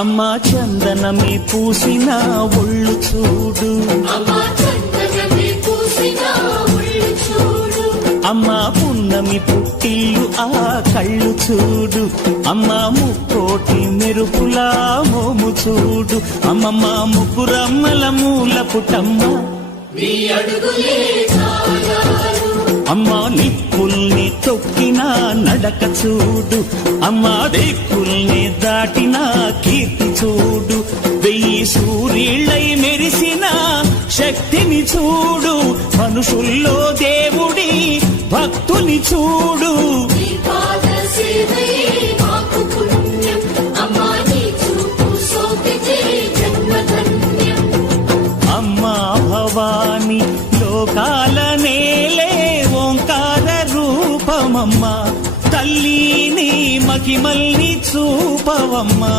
అమ్మా చందనమే పూసిన ఒళ్ళు చూడు, అమ్మా పున్నమి పుట్టిల్లు ఆ కళ్ళు చూడు, అమ్మా ముక్కోటి మెరుపులా మోము చూడు, అమ్మమ్మ ముగ్గురమ్మల మూల పుటమ్మ అమ్మా నిప్పుల్ని తొక్కిన నడక చూడు, అమ్మా దిక్కుల్ని దాటిన కీర్తి చూడు, 1000 సూర్యుళ్ళై మెరిసిన శక్తిని చూడు, మనుషుల్లో దేవుడి భక్తుని చూడు. అమ్మా భవాని లోకాల నేలే ఓంకార రూపమమ్మా, తల్లిని మహిమల్ని చూపవమ్మా.